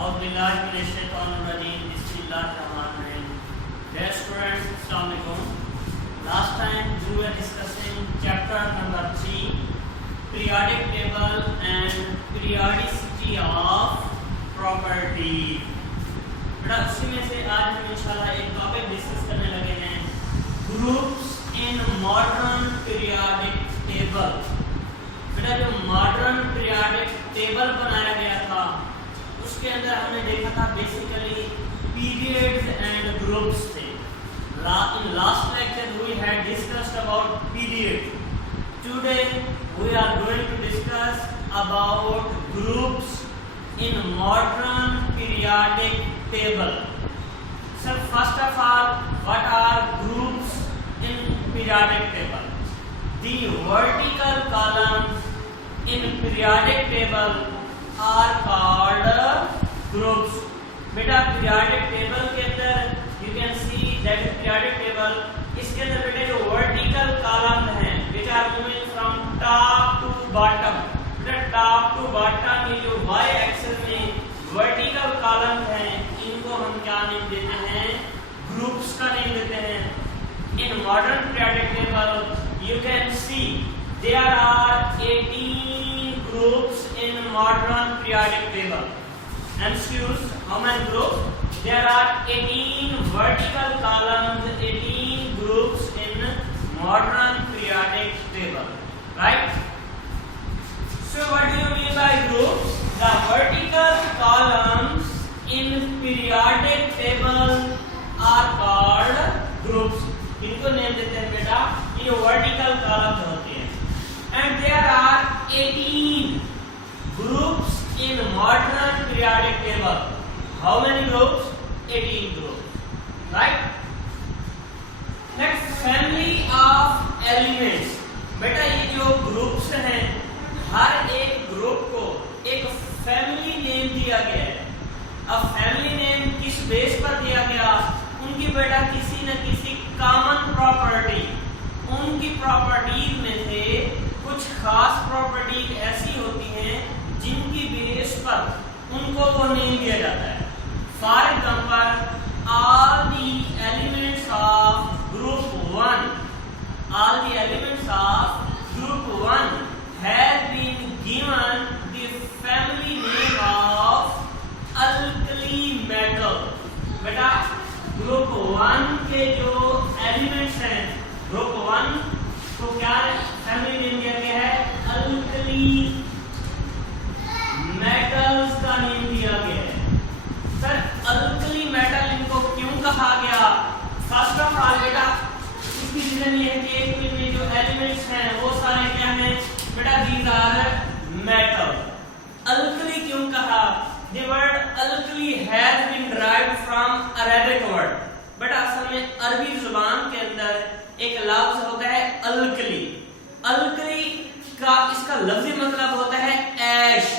Dear students, Assalamu alaikum. Last time we were discussing chapter number 3, periodic table and periodicity of property. बेटा उसी में से आज हम इंशाल्लाह एक टॉपिक डिस्कस करने लगे हैं, groups in modern periodic table. बेटा जो मॉडर्न पीरियोडिक टेबल बनाया गया था उसके अंदर हमने देखा था बेसिकली periods and groups थे। In last lecture we had discussed about period. Today we are going to discuss about groups in modern periodic table. So first of all, what are groups in periodic table? The vertical columns in periodic table are called groups. बेटा periodic table के अंदर you can see that periodic table, इसके अंदर बेटा जो vertical column हैं which are moving from top to bottom, बेटा top to bottom ये जो वाई एक्सिस में वर्टिकल कॉलम हैं इनको हम क्या नेम देते हैं? ग्रुप्स का नेम देते हैं। In modern periodic table you can see there are 18 groups in modern periodic table. MCQs, how many groups? There are 18 vertical columns, 18 groups in modern periodic table, right? So what do you mean by groups? The vertical columns in periodic table are called groups. इनको name देते हैं बेटा, ये vertical columns होते हैं। And there are 18 groups in modern periodic table. How many groups? 18 groups, right? Next, family of elements. बेटा ये जो ग्रुप्स हैं हर एक ग्रुप को एक फैमिली नेम दिया गया है। अब फैमिली नेम किस बेस पर दिया गया? उनकी बेटा किसी न किसी कॉमन प्रॉपर्टी, उनकी प्रॉपर्टीज में से कुछ खास प्रॉपर्टीज ऐसी होती हैं जिनकी बेस पर उनको वो नेम दिया जाता है। For example, all the elements of group 1 have been given the family name of alkali metal। बेटा ग्रुप 1 के जो एलिमेंट्स हैं, ग्रुप 1 को क्या फैमिली नेम दिया गया है? अल्कली मेटल्स का नेम दिया गया है। सर अल्कली मेटल इनको क्यों कहा गया? फर्स्ट ऑफ ऑल बेटा इसकी रीजन ये है कि एक में जो एलिमेंट्स हैं वो सारे क्या हैं बेटा? These are metal. अल्कली क्यों कहा? The word alkali has been derived from Arabic word. बेटा असल में अरबी जुबान के अंदर एक लफ्ज होता है अल्कली। अल्कली का इसका लफ्जी मतलब होता है ऐश।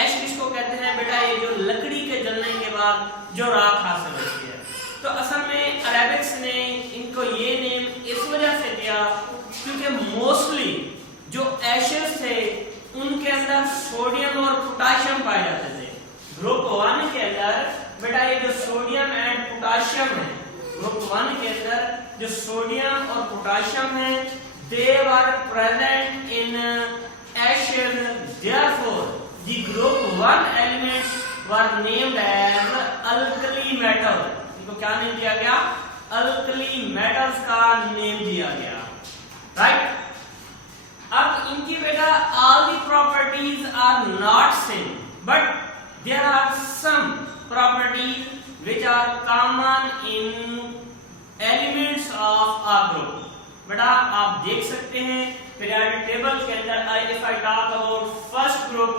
ऐश किसको कहते हैं बेटा? ये जो लकड़ी के जलने के बाद जो राख हासिल होती है। तो असल में अरेबिक्स ने इनको ये नेम इस वजह से दिया क्योंकि मोस्टली जो एशेस थे उनके अंदर सोडियम और पोटाशियम पाए जाते थे। ग्रुप 1 के अंदर बेटा ये जो सोडियम एंड पोटाशियम है, ग्रुप 1 के अंदर जो सोडियम और पोटाशियम है they were present in ashes, therefore the group 1 elements were named as alkali metal। इनको क्या नेम दिया गया? alkali metals का नेम दिया गया, राइट? अब इनकी बेटा all the properties are not same but there are some properties which are common in elements of a group। बेटा आप देख सकते हैं पीरियोडिक टेबल के अंदर if I talk about first group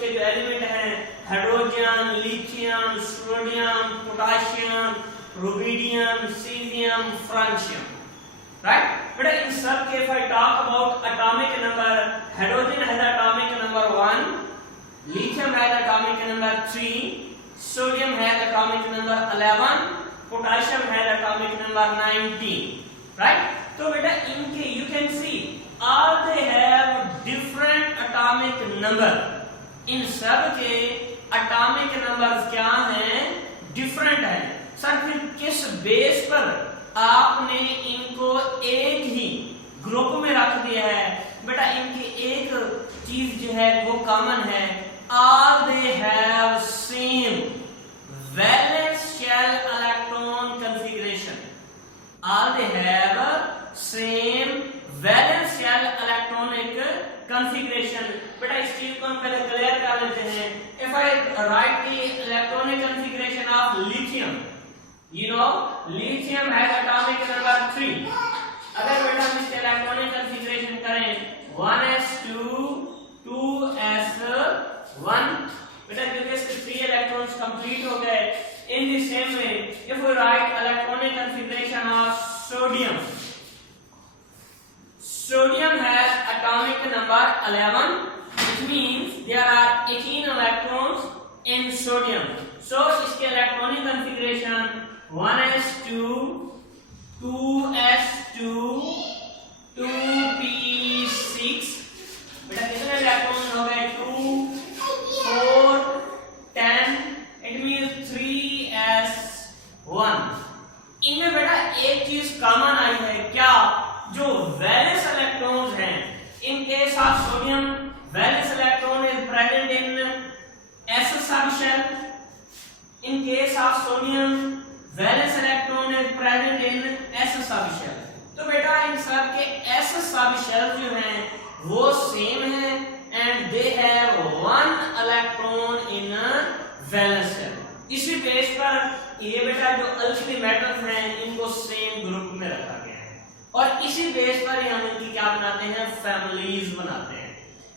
के जो एलिमेंट हैं hydrogen, lithium, sodium, potassium, rubidium, caesium, francium, right? बेटा इन सब के if I talk about atomic number, hydrogen has atomic number 1, lithium has atomic number 3, sodium has atomic number 11, potassium has atomic number 19, right? तो बेटा इनके you can see all they have different atomic number। इन सब के atomic numbers क्या हैं, different है। Sir फिर किस बेस पर आपने इनको एक ही ग्रुप में रख दिया है? बेटा इनकी एक चीज जो है वो कॉमन है, all they have same valence shell electron configuration, all they have same valence shell electronic configuration। बेटा इस चीज को हम पहले क्लियर कर लेते हैं। if I write the electronic configuration of lithium, you know lithium has atomic number 3। अगर बेटा हम इसके इलेक्ट्रॉनिक कॉन्फ़िगरेशन करें 1s2 2s1, बेटा क्योंकि इसके 3 इलेक्ट्रॉन्स कंप्लीट हो गए। In the same way if we write electronic configuration of sodium, sodium has atomic number 11, which means there are 18 electrons in sodium। so इसके electronic configuration 1s2 2s2 2p6, बेटा कितने electron हो गए 2 4 10, it means 3s1। इनमें बेटा एक चीज common आई है, क्या? जो वैलेंस इलेक्ट्रॉन्स हैं, in case of sodium valence electron is present in s subshell, in case of sodium valence electron is present in s subshell. तो बेटा इन सब के s सबशेल जो हैं वो सेम है and they have 1 electron in valence shell. इसी base पर ये बेटा जो अल्कली मेटल्स हैं इनको सेम ग्रुप में रखा गया है और इसी बेस पर हम इनकी क्या बनाते हैं, फैमिलीज बनाते हैं।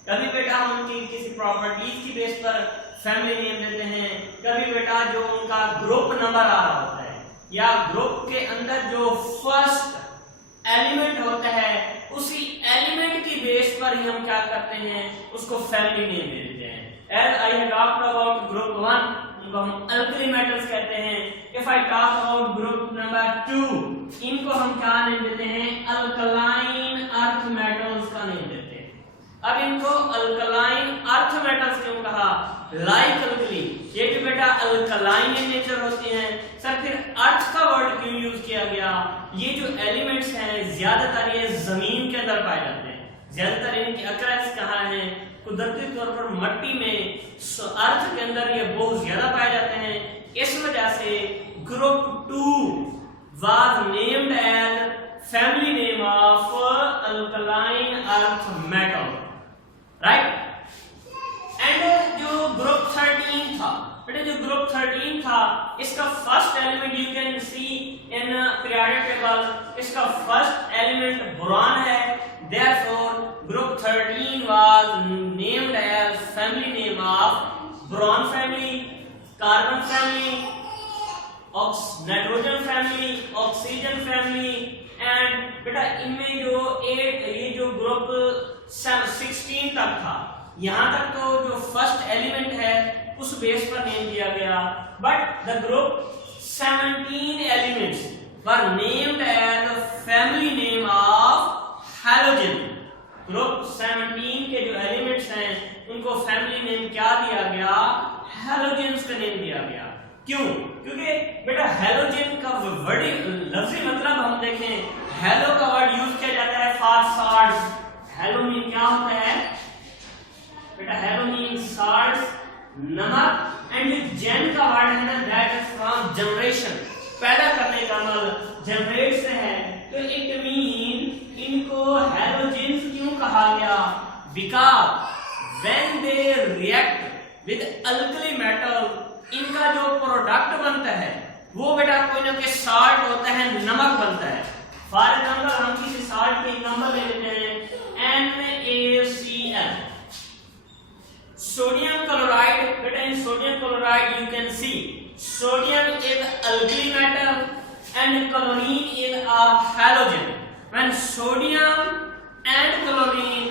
कभी बेटा हम उनकी किसी प्रॉपर्टीज की बेस पर फैमिली नेम देते हैं, कभी बेटा जो उनका ग्रुप नंबर आ रहा होता है या ग्रुप के अंदर जो फर्स्ट एलिमेंट होता है उसी एलिमेंट की बेस पर ही हम क्या करते हैं, उसको फैमिली नेम दे देते हैं। As I have talked about group 1, इनको हम अल्कली मेटल्स कहते हैं। If I talk about group number 2, इनको हम क्या नेम देते हैं, अल्कलाइन अर्थ मेटल्स का नेम देते हैं। अब इनको अल्कलाइन अर्थ मेटल्स क्यों कहा, लाइक अल्कली, ये भी बेटा अल्कलाइन इन नेचर होते हैं। सर फिर अर्थ का वर्ड क्यों यूज किया गया? ये जो एलिमेंट्स हैं ज्यादातर ये जमीन के अंदर पाए जाते हैं, ज्यादातर इनकी अकरेंस कहाँ है, कुदरती तौर पर मट्टी में, अर्थ के अंदर ये बहुत ज्यादा पाए जाते हैं। इस वजह से group 2 was named as family name of alkaline earth metal, right? And जो ग्रुप 13 था, बेटा जो ग्रुप 13 था इसका first element you can see in periodic table, इसका फर्स्ट एलिमेंट बोरॉन है। Therefore group 13 was named as family name of boron family, carbon family, nitrogen family, oxygen family. And बेटा इनमें जो 8 ये जो ग्रुप 16 तक था, यहां तक तो जो फर्स्ट एलिमेंट है उस बेस पर नेम दिया गया, but the group 17 elements were named as family name of halogen. Group 17 के जो एलिमेंट्स हैं उनको फैमिली नेम क्या दिया गया, हैलोजेंस का नेम दिया गया। क्यों? क्योंकि बेटा हैलोजन का वर्ड लफ्जी मतलब हम देखें, हैलो का वर्ड यूज किया जाता है फॉर सॉल्ट्स। हैलो मीन क्या होता है बेटा, हैलो मीन सॉल्ट्स, नमक। एंड जेन का वर्ड है ना, दैट इज फ्रॉम जनरेशन, पैदा करने का मतलब जनरेट से है। तो इट मीन इनको हैलोजेंस क्यों कहा गया, because when they react with alkali metal, इनका जो प्रोडक्ट बनता है वो बेटा कोई ना कोई सॉल्ट होता है, नमक बनता है। फॉर एग्जांपल हम किसी सॉल्ट के एग्जांपल ले लेते हैं NaCl, सोडियम क्लोराइड। बेटा in sodium chloride you can see sodium is alkali metal and chlorine is a halogen. When sodium and chlorine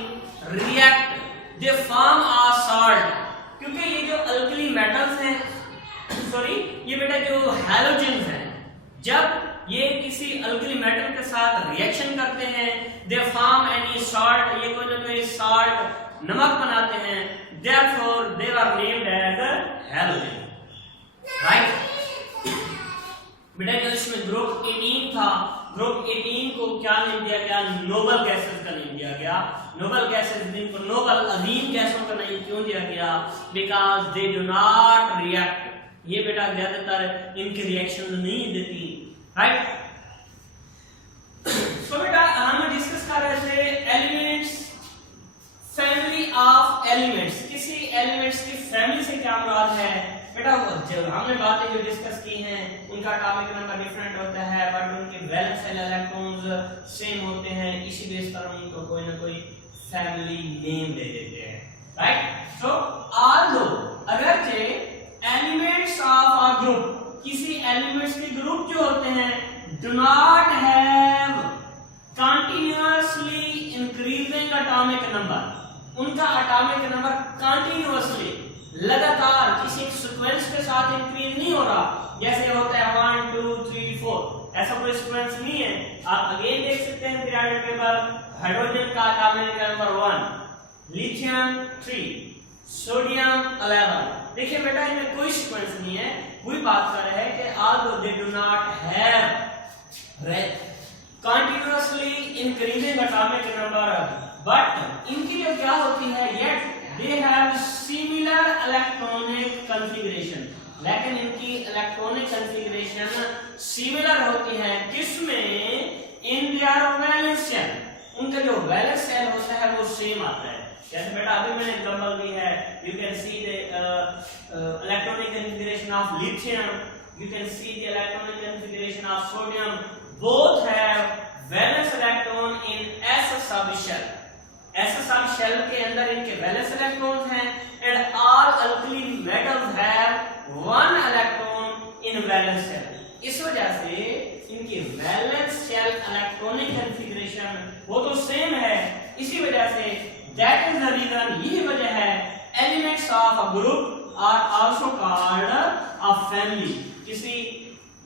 react, they form a salt. क्योंकि ये जो अल्कली मेटल्स हैं, sorry ये बेटा जो हैलोजेंस हैं, जब ये किसी अल्कली मेटल के साथ रिएक्शन करते हैं, they form any salt, ये कोई ना कोई salt नमक बनाते हैं। therefore they were named as halogen, right? बेटा जो इसमें ग्रुप 18 था, ग्रुप 18 को क्या नेम दिया गया? नोबल गैसेस का नेम दिया गया। नोबल गैसेस, जिनको नोबल अजीम गैसों का नाम क्यों दिया गया? Because they do not react. ये बेटा ज्यादातर इनके रिएक्शन नहीं देती, राइट? सो बेटा हम डिस्कस कर रहे the elements, family of elements. किसी एलिमेंट्स की फैमिली से क्या मुराद है? बेटा जब हमने बातें जो डिस्कस की हैं उनका एटॉमिक नंबर डिफरेंट होता है बट उनके वैलेंस इलेक्ट्रॉन्स सेम होते हैं, इसी बेस पर हम उनको कोई ना कोई फैमिली नेम दे देते हैं, राइट? सो ऑल्दो अगरचे एलिमेंट्स ऑफ अ ग्रुप, किसी एलिमेंट्स के ग्रुप जो होते हैं do not have continuously increasing atomic number, उनका एटॉमिक नंबर कंटीन्यूअसली लगातार किसी एक सीक्वेंस के साथ इंक्रीज नहीं हो रहा, जैसे होता है 1 2 3 4, ऐसा कोई सीक्वेंस नहीं है। आप अगेन देख सकते हैं पीरियोडिक टेबल, हाइड्रोजन का एटॉमिक नंबर 1, लिथियम 3, सोडियम 11। देखिए बेटा इनमें कोई सीक्वेंस नहीं है। वही बात कर रहे हैं कि although they do not have continuously increasing atomic number, but इनकी जो क्या होती है, yet they have similar electronic configuration, लेकिन इनकी इलेक्ट्रॉनिक कॉन्फ़िगरेशन सिमिलर होती है। किसमें? इन देयर वैलेंस शेल, उनका जो वैलेंस शेल होता है वो सेम आता है। जैसे बेटा अभी मैंने एग्जांपल दी है, you can see the electronic configuration of lithium, you can see the electronic configuration of sodium, both have valence electron in s subshell। s subshell के अंदर इनके valence electrons हैं, and all alkali metals have one electron in valence shell। इस वजह से इनकी valence shell electronic configuration वो तो सेम है। इसी वजह से that is the reason, यही वजह है elements of a group are also called a family। किसी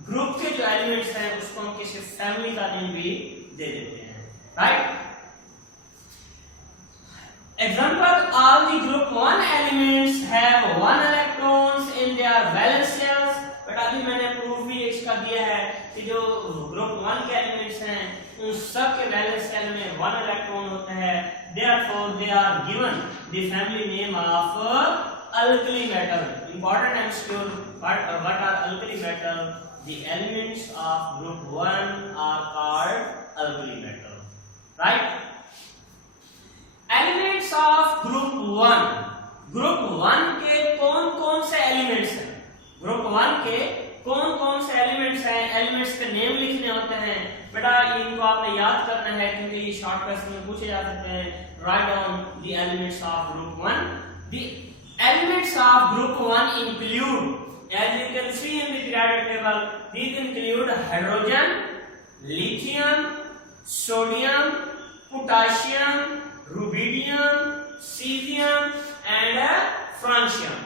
ग्रुप के जो एलिमेंट्स हैं उसको हम किसी फैमिली का नेम भी दे देते हैं, right? Example, all the group 1 elements have 1 electrons in their valence shells. But अभी मैंने प्रूफ भी इसका दिया है कि जो ग्रुप 1 के एलिमेंट्स हैं उन सब के वैलेंस शेल में 1 इलेक्ट्रॉन होता है, therefore they are given the family name of alkali metal। Important MCQ, what are alkali metal? The elements of group 1 are called alkali metal, right? Elements of group 1, group 1 के कौन कौन से elements हैं? Group 1 के कौन कौन से elements हैं? एलिमेंट्स के नेम लिखने होते हैं। बेटा इनको आपने याद करना है क्योंकि ये शॉर्टकट्स में पूछे जा सकते हैं। Write down the elements of group 1। The elements of group 1 include, as you can see in the periodic table, these include hydrogen, lithium, sodium, potassium, rubidium, cesium and francium।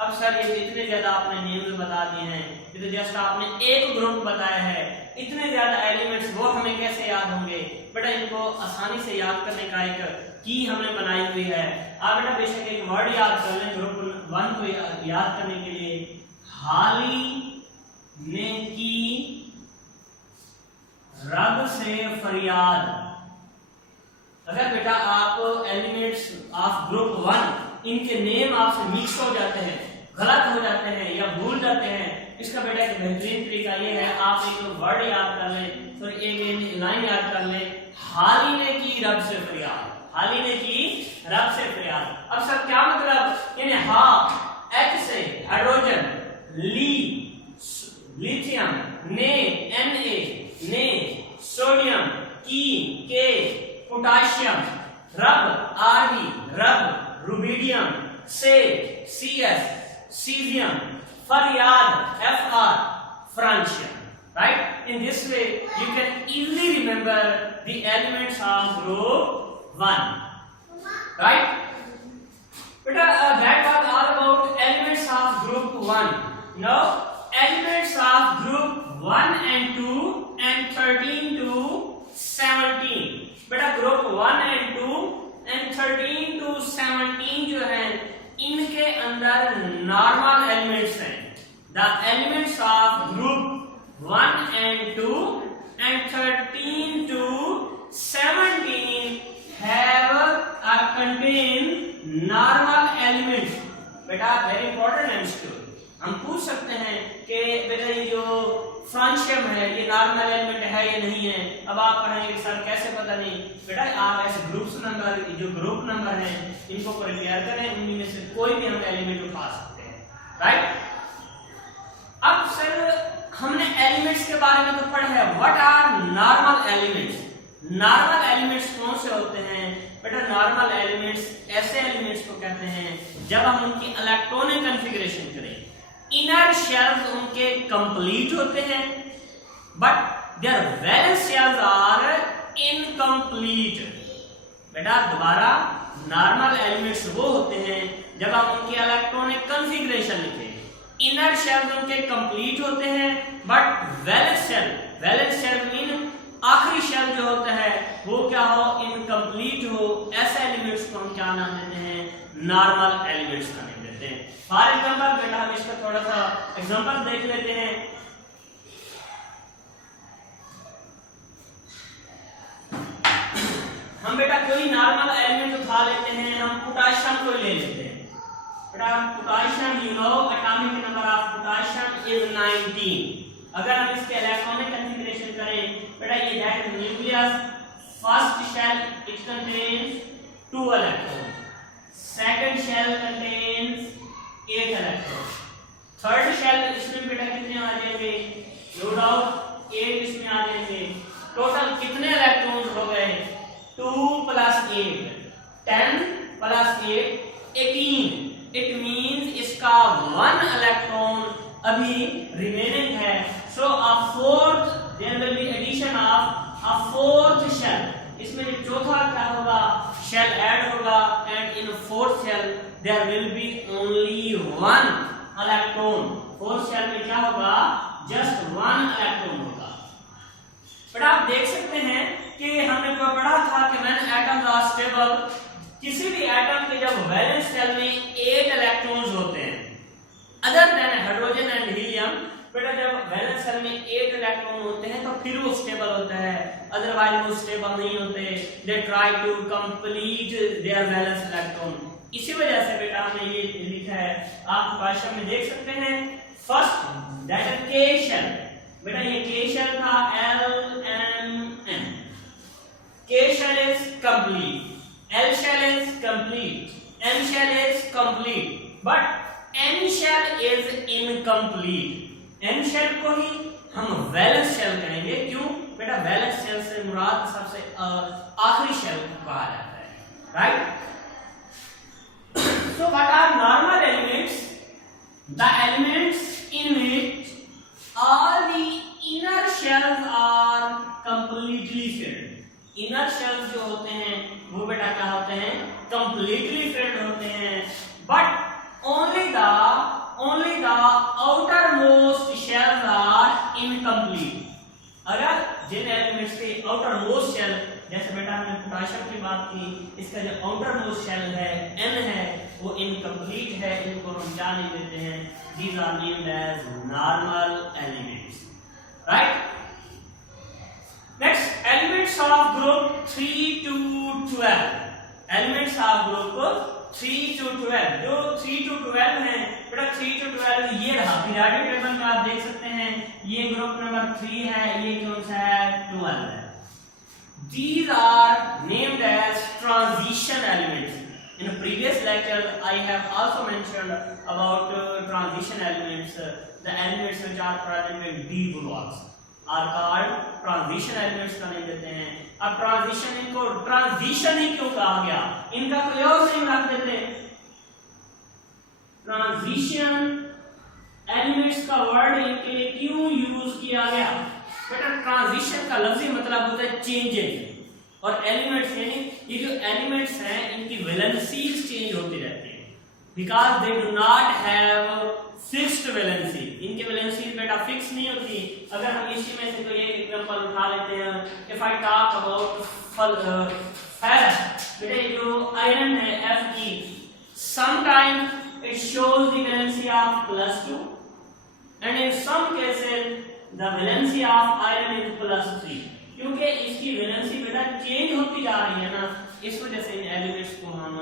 अब सर ये इतने ज्यादा आपने नेम्स बता दिए हैं, ये तो जस्ट आपने एक ग्रुप बताया है, इतने ज्यादा एलिमेंट्स वो हमें कैसे याद होंगे? बेटा इनको आसानी से याद करने का एक की हमने बनाई हुई है। आप बेटा बेशक एक वर्ड याद कर लें ग्रुप 1 को याद करने के लिए, हाली ने की रब से फरियाद। अगर बेटा आप एलिमेंट्स ऑफ ग्रुप 1 इनके नेम आपसे मिक्स हो जाते हैं, गलत हो जाते हैं या भूल जाते हैं, इसका बेटा एक बेहतरीन तरीका ये है, आप एक वर्ड याद कर लें, तो एक लाइन याद कर लें, हाली ने की रब से फरियाद। हाली ने की रब से फरियाद। अब सर क्या मतलब? यानी हा एच से हाइड्रोजन, ली लिथियम, ने Na ने, सोडियम की के, पोटाशियम, रब आरबी रब, रुबिडियम से Cs, cesium, फरियाद Fr, francium। Right? In this way, you can easily remember the elements of group 1, right? But that was all about elements of group 1. Now, elements of group 1 and 2 and 13 to 17. But group 1 and 2 and 13 to 17 जो हैं, इनके अंदर normal elements हैं। The elements of group 1 and 2 and 13 to 17 have or contain normal elements। बेटा very important है इसको, हम पूछ सकते हैं कि बेटा ये जो फ्रांशियम है ये नॉर्मल एलिमेंट है या नहीं है। अब आप कहेंगे सर कैसे पता नहीं, बेटा आप ऐसे ग्रुप्स नंबर जो ग्रुप नंबर हैं इनको प्रिपेयर करें, उनमें से कोई भी हम एलिमेंट उठा सकते हैं, राइट। अब सर हमने एलिमेंट्स के बारे में तो पढ़ा है, what are normal elements. Normal elements कौन से होते हैं बेटा? नॉर्मल एलिमेंट्स ऐसे एलिमेंट्स को कहते हैं जब हम उनकी इलेक्ट्रॉनिक कॉन्फ़िगरेशन करें, इनर शेल्स उनके कंप्लीट होते हैं but their valence shells are incomplete. बेटा दोबारा, नॉर्मल एलिमेंट्स वो होते हैं जब हम उनकी इलेक्ट्रॉनिक कॉन्फ़िगरेशन लिखें, इनर शेल्स उनके कंप्लीट होते हैं बट वैलेंस शेल मीन आखिरी शेल जो होता है वो क्या हो, इनकम्प्लीट हो। ऐसे एलिमेंट्स को हम क्या नाम देते हैं? नॉर्मल एलिमेंट्स का नाम देते हैं। फॉर एग्जांपल बेटा हम इसका थोड़ा सा एग्जांपल देख लेते हैं। हम बेटा कोई नॉर्मल एलिमेंट उठा लेते हैं, हम पोटेशियम को ले लेते हैं। बेटा potassium, you know atomic number of potassium is 19। अगर हम इसके इलेक्ट्रॉनिक कॉन्फ़िगरेशन करें बेटा, ये that nucleus, first shell it contains 2 electron, second shell contains 8 electron, third shell इसमें बेटा कितने आ जाएंगे? नो डाउट 8 इसमें आ जाएंगे। टोटल कितने इलेक्ट्रॉन्स हो गए? 2 + 8 10 + 8 18। इट मींस इसका 1 इलेक्ट्रॉन अभी रिमेनिंग है। So a fourth, there will be addition of a fourth shell. इसमें जो चौथा क्या होगा? शेल ऐड होगा and in fourth shell there will be only 1 electron. Fourth shell में क्या होगा? जस्ट 1 इलेक्ट्रॉन होगा। बट आप देख सकते हैं कि हमने पढ़ा था कि व्हेन एटम्स आर स्टेबल, किसी भी एटम के जब वैलेंस शेल में 8 इलेक्ट्रॉन्स होते हैं other than hydrogen and helium, बेटा जब वैलेंस शेल में 8 इलेक्ट्रॉन होते हैं तो फिर वो स्टेबल होता है, अदरवाइज वो स्टेबल नहीं होते। They try to complete their valence electron. इसी वजह से बेटा हमने ये लिखा है, आप भाषा में देख सकते हैं। First that is K shell. बेटा ये के शेल था LMN। K shell is complete, L shell is complete, M shell is complete, but N shell is incomplete। N shell को ही हम वैलेंस शेल कहेंगे। क्यों बेटा? वैलेंस शेल से मुराद सबसे आखिरी शेल कहा जाता है, right. So what are normal elements? The elements in which all the inner shells are completely filled। Inner shells जो होते हैं वो बेटा क्या होते हैं? कंप्लीटली फिल्ड होते हैं, but only the outer most shells are incomplete. अगर जिन एलिमेंट्स के आउटर मोस्ट शेल, जैसे बेटा हमने पोटेशियम की बात की, इसका जो आउटर मोस्ट शेल है N है वो इनकम्प्लीट है, इनको हम क्या नहीं देते हैं? These are named as normal elements, right. Next, elements of group 3 to 12। Elements of group 3 to 12, जो 3 to 12 हैं बेटा, 3 to 12 ये रहा पीरियोडिक टेबल में आप देख सकते हैं। ये ग्रुप नंबर 3 है, ये कौन सा है? 12 है। These are named as transition elements. In a previous lecture I have also mentioned about transition elements. The elements which are present in D blocks are called transition elements का नाम देते हैं। अब ट्रांजिशन, इनको ट्रांजिशन ही क्यों कहा गया? इनका कोई और नाम रख देते। ट्रांजिशन एलिमेंट्स का वर्ड इनके लिए क्यों यूज किया गया? बेटा ट्रांजिशन का लफ्जी मतलब होता है चेंजेस, और एलिमेंट्स यानी ये जो एलिमेंट्स हैं इनकी वैलेंसीज चेंज होती रहती है, because they do not have fixed valency. इनकी वैलेंसी बेटा फिक्स नहीं होती। अगर हम इसी में से कोई एक एग्जांपल उठा लेते हैं, if I talk about ferrous, बेटा जो आयरन है Fe, sometimes it shows the valency of +2 and in some cases the valency of iron is +3, क्योंकि इसकी वैलेंसी बेटा चेंज होती जा रही है ना, इस वजह से इन एलिमेंट्स को हम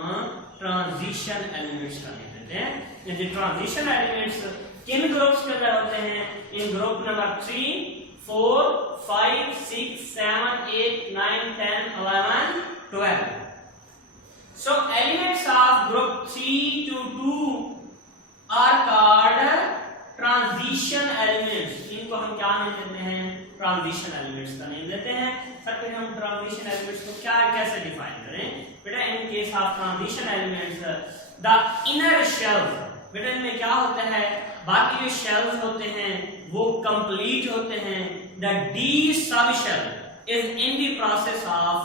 ट्रांजिशन एलिमेंट्स कहते हैं। ये ट्रांजिशन एलिमेंट्स किन ग्रुप्स के अंदर होते हैं? इन group number 3, 4, 5, 6, 7, 8, 9, 10, 11, 12. So elements of group 3 to 2 are called transition elements. इनको हम क्या नाम देते हैं? ट्रांजिशन एलिमेंट्स का नाम देते हैं। सर फिर हम ट्रांजिशन एलिमेंट्स को क्या कैसे डिफाइन करें? बेटा in case of transition elements the inner shells, बेटा इनमें क्या होता है? बाकी जो शेल्स होते हैं वो कंप्लीट होते हैं। The d sub shell is in the process of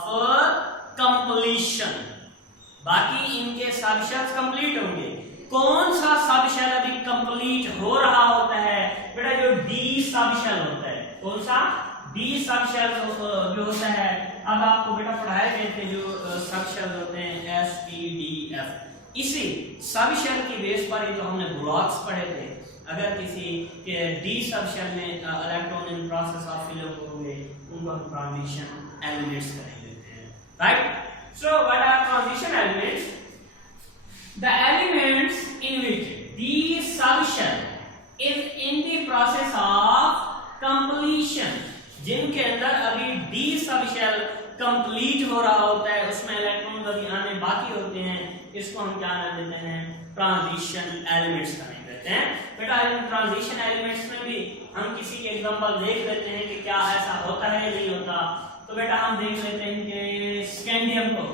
completion. बाकी इनके सब शेल्स कंप्लीट होंगे। कौन सा सब शेल अभी कंप्लीट हो रहा होता है? बेटा जो डी सब शेल होता है। कौन सा? डी सब शेल जो होता है। अब आपको बेटा पढ़ाए गए थे जो सब शेल होते हैं एस टी डी एफ। इसी सब शेल की बेस पर ही तो हमने ब्लॉक्स पढ़े थे। अगर किसी के डी सब शेल में electron in process of fill up होंगे उनको हम ट्रांजिशन एलिमेंट्स कहते हैं, right? So what are transition elements? The elements in which the subshell is in the process of completion, जिनके अंदर अभी D सबशेल कंप्लीट हो रहा होता है, उसमें इलेक्ट्रॉन अभी आने बाकी होते हैं, इसको हम क्या नाम देते हैं? ट्रांजिशन एलिमेंट्स का नाम देते हैं। बेटा इन ट्रांजिशन एलिमेंट्स में भी हम किसी के एग्जांपल देख लेते हैं कि क्या ऐसा होता है नहीं होता। तो बेटा हम देख लेते हैं कि स्कैंडियम को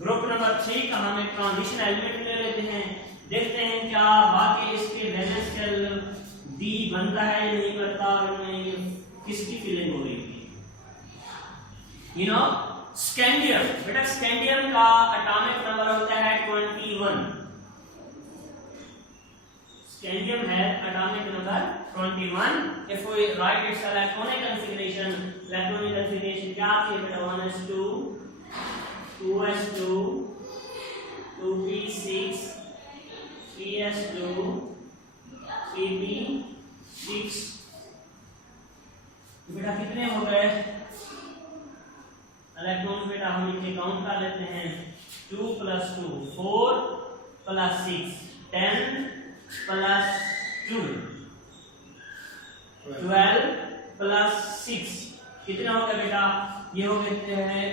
ग्रुप नंबर 3 का हम एक ट्रांजिशन एलिमेंट ले लेते हैं। देखते हैं क्या वाकई इसके वैलेंस शेल डी बनता है या नहीं बनता, और किसकी फीलिंग हो रही है? You know scandium. बेटा स्कैंडियम का एटॉमिक नंबर होता है 21। स्कैंडियम है atomic number 21। If we write its electronic configuration क्या आती है बेटा? 1s2 2s2 2p6 3s2 3p6। बेटा कितने हो गए इलेक्ट्रॉन? बेटा हम इनके काउंट कर लेते हैं। 2 + 2 4 + 6 10 + 2 12 + 6 कितने हो गए बेटा? ये हो गए हैं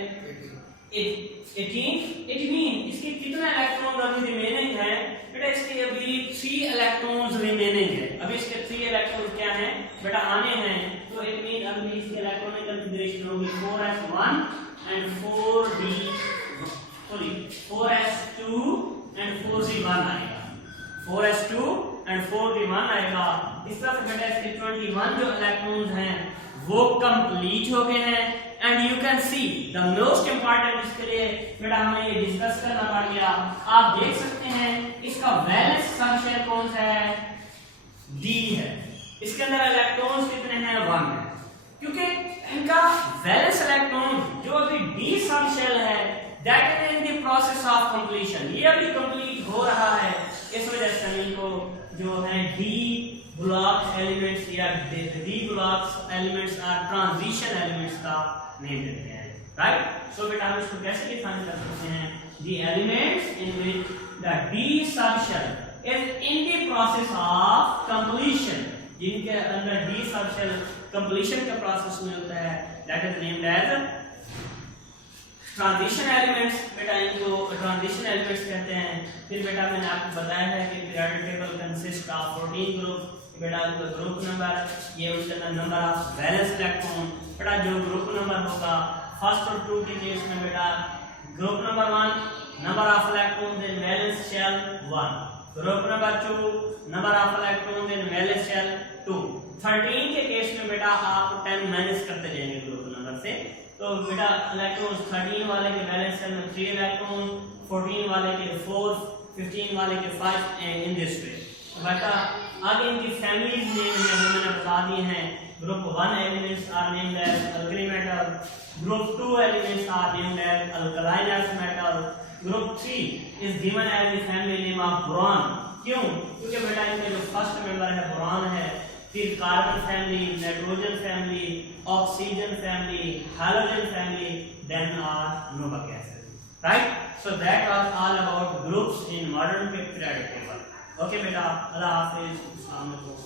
18। इसके कितने इलेक्ट्रॉन अभी रिमेनिंग है? बेटा इसके अभी 3 इलेक्ट्रॉन्स रिमेनिंग है। अभी इसके 3 इलेक्ट्रॉन क्या हैं बेटा? आने हैं। तो इट मीन अभी इसके इलेक्ट्रॉनिक कॉन्फ़िगरेशन होगी 4s1 and 4s2 and 4d1 आएगा। 4s2 एंड 4d1 आएगा। इस तरह से बेटा इसके 21 जो इलेक्ट्रॉन्स हैं वो कंप्लीट हो गए हैं। And you can see the most important, इसके लिए बेटा हमें ये डिस्कस करना पड़ गया। आप देख सकते हैं इसका वैलेंस सबशेल कौन सा है? डी है। इसके अंदर इलेक्ट्रॉन्स कितने हैं? 1 है। क्योंकि इनका वैलेंस इलेक्ट्रॉन जो अभी डी सबशेल है that is in the process of completion, ये अभी कंप्लीट हो रहा है। इस वजह से हम इनको जो है डी ब्लॉक एलिमेंट्स या डी ब्लॉक्स एलिमेंट्स और ट्रांजिशन एलिमेंट्स का नेम देते हैं, राइट? सो बेटा हम इसको कैसे डिफाइन कर सकते हैं? The elements in which the d subshell is in the process of completion, जिनके अंदर डी सबशेल कंप्लीशन के प्रोसेस में होता है, that is named as transition elements. बेटा इनको ट्रांजिशन एलिमेंट्स कहते हैं। फिर बेटा मैंने आपको बताया है कि periodic table consist of 14 group. बेटा ग्रुप नंबर ये उसके अंदर नंबर ऑफ वैलेंस इलेक्ट्रॉन। बेटा जो ग्रुप नंबर होगा फर्स्ट और 2 के केस में बेटा group number 1 number of electron in valence shell 1, group number 2 number of electron in valence shell 2। 13 के केस में बेटा आप 10 माइनस करते जाएंगे ग्रुप नंबर से। तो बेटा इलेक्ट्रॉन्स 13 वाले के वैलेंस शेल में 3 इलेक्ट्रॉन, 14 वाले के 4, 15 वाले के 5 इन दिस वे। बेटा आगे इनकी फैमिलीज नेम है वो मैंने बता दिए हैं। Group 1 elements are named as alkali metal, group 2 elements are named as alkaline earth metal, Group 3 is given as the family name of boron. क्यों? क्योंकि बेटा इनका जो फर्स्ट मेंबर है बोरॉन है, फिर carbon family, nitrogen family, oxygen family, hydrogen family, then nucleic acid. Right? So that was all about groups in modern periodic table. Okay बेटा, अल्लाह हाफिज, अस्सलाम वालेकुम।